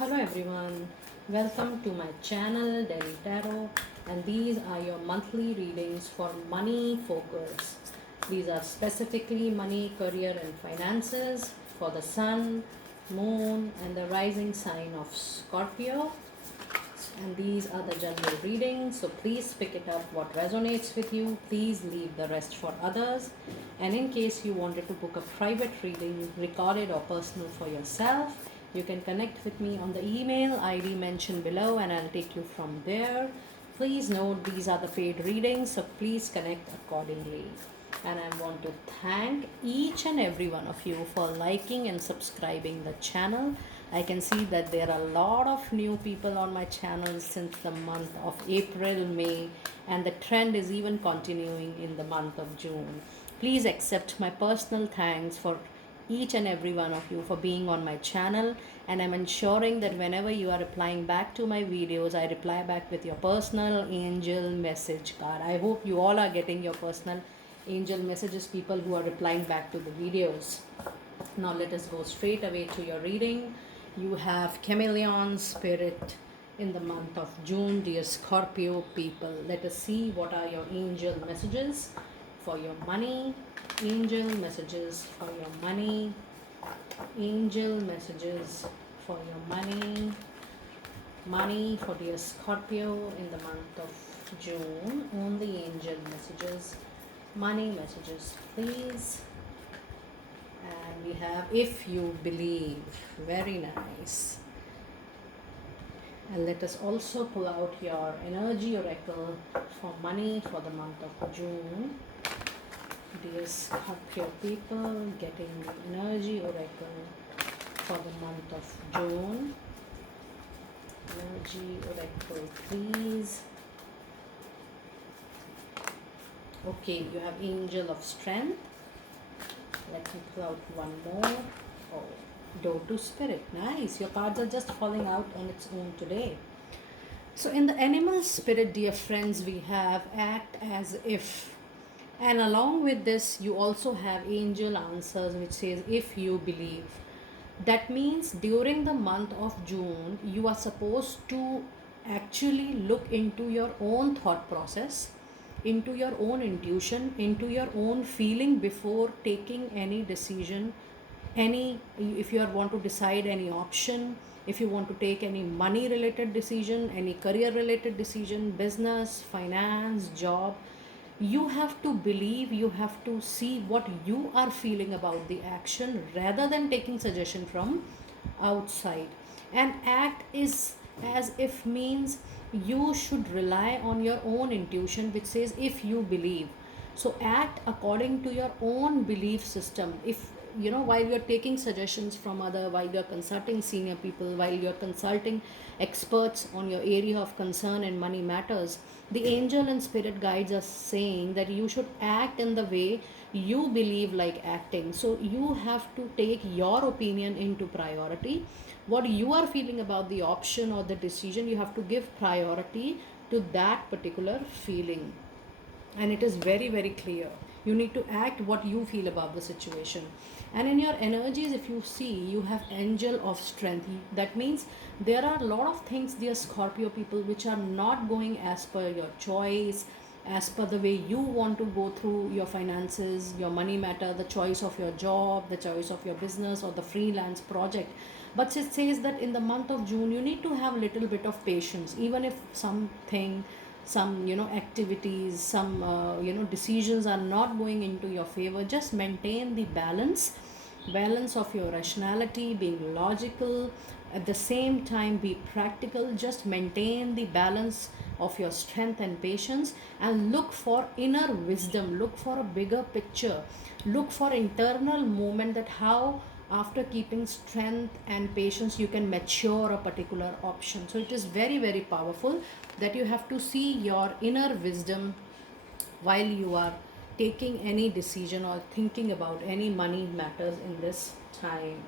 Hello everyone, welcome to my channel Delhi Tarot, and these are your monthly readings for money focus. These are specifically money, career and finances for the sun, moon and the rising sign of Scorpio. And these are the general readings, so please pick it up what resonates with you. Please leave the rest for others. And in case you wanted to book a private reading, recorded or personal for yourself, you can connect with me on the email ID mentioned below and I'll take you from there. Please note these are the paid readings, so please connect accordingly. And I want to thank each and every one of you for liking and subscribing the channel. I can see that there are a lot of new people on my channel since the month of April, May, and the trend is even continuing in the month of June. Please accept my personal thanks for each and every one of you for being on my channel, and I'm ensuring that whenever you are replying back to my videos, I reply back with your personal angel message card. I hope you all are getting your personal angel messages, people who are replying back to the videos. Now let us go straight away to your reading. You have chameleon spirit in the month of June, dear Scorpio people. Let us see what are your angel messages for your money. Angel messages for your money. Angel messages for your money. Money for dear Scorpio in the month of June. Only angel messages. Money messages, please. And we have if you believe. Very nice. And let us also pull out your energy oracle for money for the month of June. Dear Scorpio people, getting the energy oracle for the month of June. Energy oracle, please. Okay, you have angel of strength. Let me pull out one more. Oh, door to spirit. Nice. Your cards are just falling out on its own today. So in the animal spirit, dear friends, we have act as if. And along with this, you also have angel answers, which says if you believe. That means during the month of June, you are supposed to actually look into your own thought process, into your own intuition, into your own feeling before taking any decision. If you want to decide any option, if you want to take any money related decision, any career related decision, business, finance, job, you have to believe, you have to see what you are feeling about the action rather than taking suggestion from outside. And act is as if means you should rely on your own intuition, which says if you believe. So act according to your own belief system. If you know, while you're taking suggestions from other, while you're consulting senior people, while you're consulting experts on your area of concern and money matters, the angel and spirit guides are saying that you should act in the way you believe like acting. So you have to take your opinion into priority. What you are feeling about the option or the decision, you have to give priority to that particular feeling. And it is very, very clear. You need to act what you feel about the situation. And in your energies, if you see, you have angel of strength. That means there are a lot of things, dear Scorpio people, which are not going as per your choice, as per the way you want to go through your finances, your money matter, the choice of your job, the choice of your business or the freelance project. But it says that in the month of June, you need to have little bit of patience. Even if something, some activities, some decisions are not going into your favor, just maintain the balance of your rationality, being logical, at the same time be practical. Just maintain the balance of your strength and patience, and look for inner wisdom, look for a bigger picture, look for internal movement, that how after keeping strength and patience you can mature a particular option. So it is very, very powerful that you have to see your inner wisdom while you are taking any decision or thinking about any money matters in this time.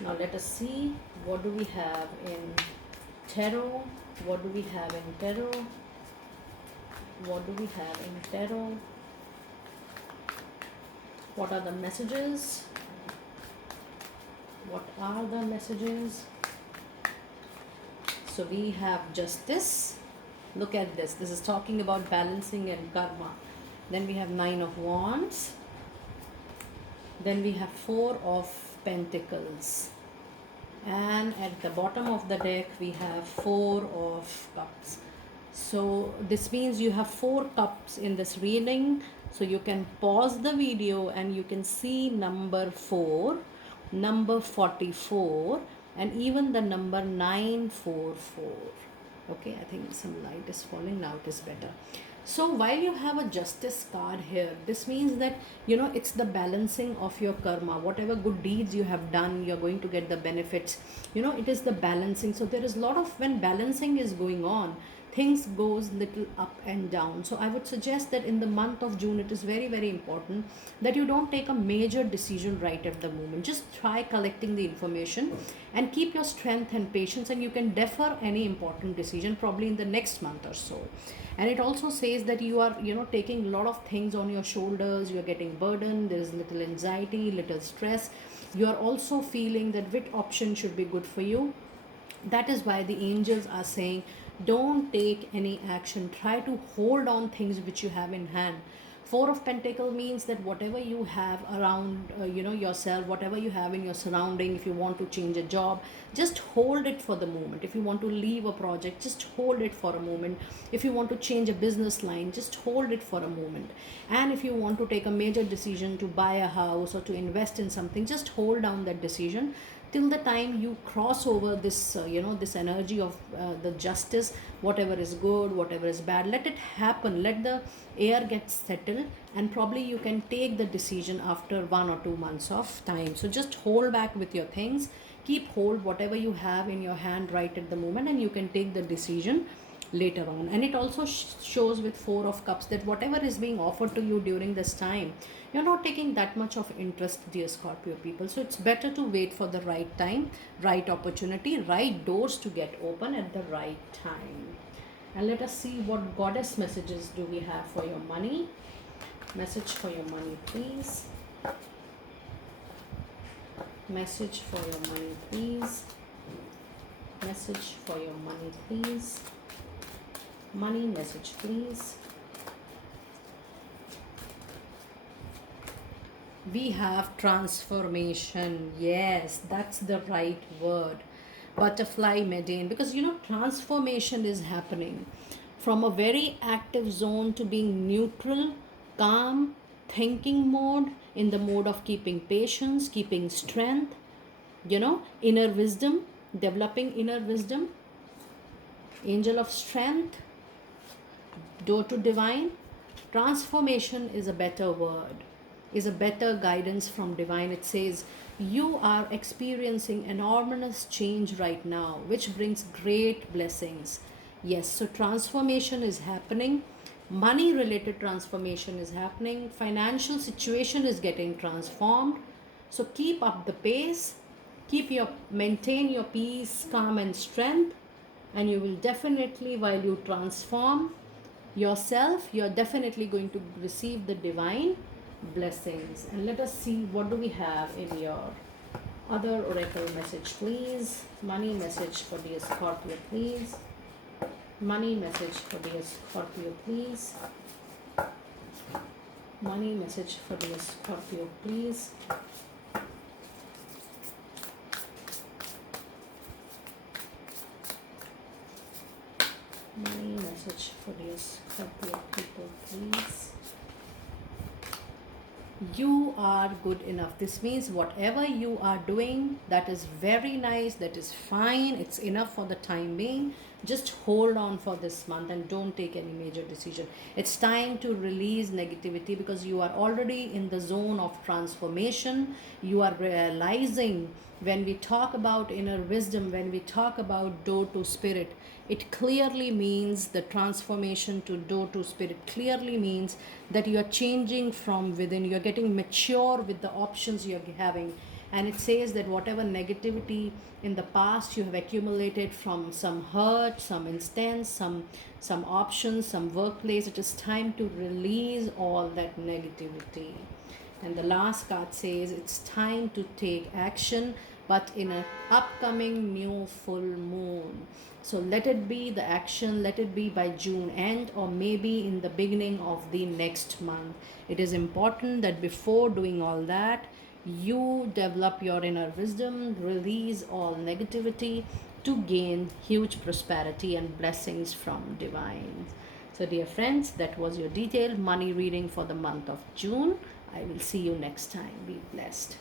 Now let us see what do we have in tarot. What do we have in tarot? What do we have in tarot? What are the messages? What are the messages So we have justice. Look at this. This is talking about balancing and karma. Then we have Nine of Wands. Then we have Four of Pentacles. And at the bottom of the deck, we have Four of Cups. So this means you have 4 cups in this reading. So you can pause the video and you can see number 4, number 44, and even the number 944. Okay, I think some light is falling now, it is better. So while you have a justice card here, this means that it's the balancing of your karma. Whatever good deeds you have done, you're going to get the benefits. It is the balancing. So there is a lot of, when balancing is going on, things goes little up and down. So I would suggest that in the month of June, it is very, very important that you don't take a major decision right at the moment. Just try collecting the information and keep your strength and patience, and you can defer any important decision probably in the next month or so. And it also says that you are taking a lot of things on your shoulders, you are getting burdened, there is little anxiety, little stress. You are also feeling that which option should be good for you. That is why the angels are saying, don't take any action. Try to hold on things which you have in hand. Four of Pentacles means that whatever you have around yourself, whatever you have in your surrounding, if you want to change a job, just hold it for the moment. If you want to leave a project, just hold it for a moment. If you want to change a business line, just hold it for a moment. And if you want to take a major decision to buy a house or to invest in something, just hold down that decision till the time you cross over this this energy of the justice. Whatever is good, whatever is bad, let it happen. Let the air get settled, and probably you can take the decision after 1 or 2 months of time. So just hold back with your things, keep hold whatever you have in your hand right at the moment, and you can take the decision later on. And it also shows with Four of Cups that whatever is being offered to you during this time, you're not taking that much of interest, dear Scorpio people. So it's better to wait for the right time, right opportunity, right doors to get open at the right time. And let us see what goddess messages do we have for your money. Message for your money, please. Message for your money, please. Message for your money, please. Money message, please. We have transformation. Yes, that's the right word. Butterfly Medine. Because transformation is happening from a very active zone to being neutral, calm, thinking mode, in the mode of keeping patience, keeping strength, inner wisdom, developing inner wisdom. Angel of strength, door to divine. Transformation is a better word, is a better guidance from divine. It says you are experiencing enormous change right now, which brings great blessings. Yes, so transformation is happening. Money related transformation is happening. Financial situation is getting transformed. So keep up the pace. Maintain your peace, calm and strength, and you will definitely, while you transform yourself, you're definitely going to receive the divine blessings. And let us see what do we have in your other oracle message, please. Money message for dear Scorpio, please. Money message for dear Scorpio, please. Money message for dear Scorpio, please. Money message for dear Scorpio people, please. You are good enough. This means whatever you are doing, that is very nice, that is fine, it's enough for the time being. Just hold on for this month and don't take any major decision. It's time to release negativity, because you are already in the zone of transformation. You are realizing, when we talk about inner wisdom, when we talk about door to spirit, it clearly means the transformation to door to spirit clearly means that you are changing from within. You're getting mature with the options you're having. And it says that whatever negativity in the past you have accumulated from some hurt, some instance, some options, some workplace, it is time to release all that negativity. And the last card says it's time to take action but in an upcoming new full moon. So let it be the action, let it be by June end or maybe in the beginning of the next month. It is important that before doing all that, you develop your inner wisdom, release all negativity to gain huge prosperity and blessings from divine. So, dear friends, that was your detailed money reading for the month of June. I will see you next time. Be blessed.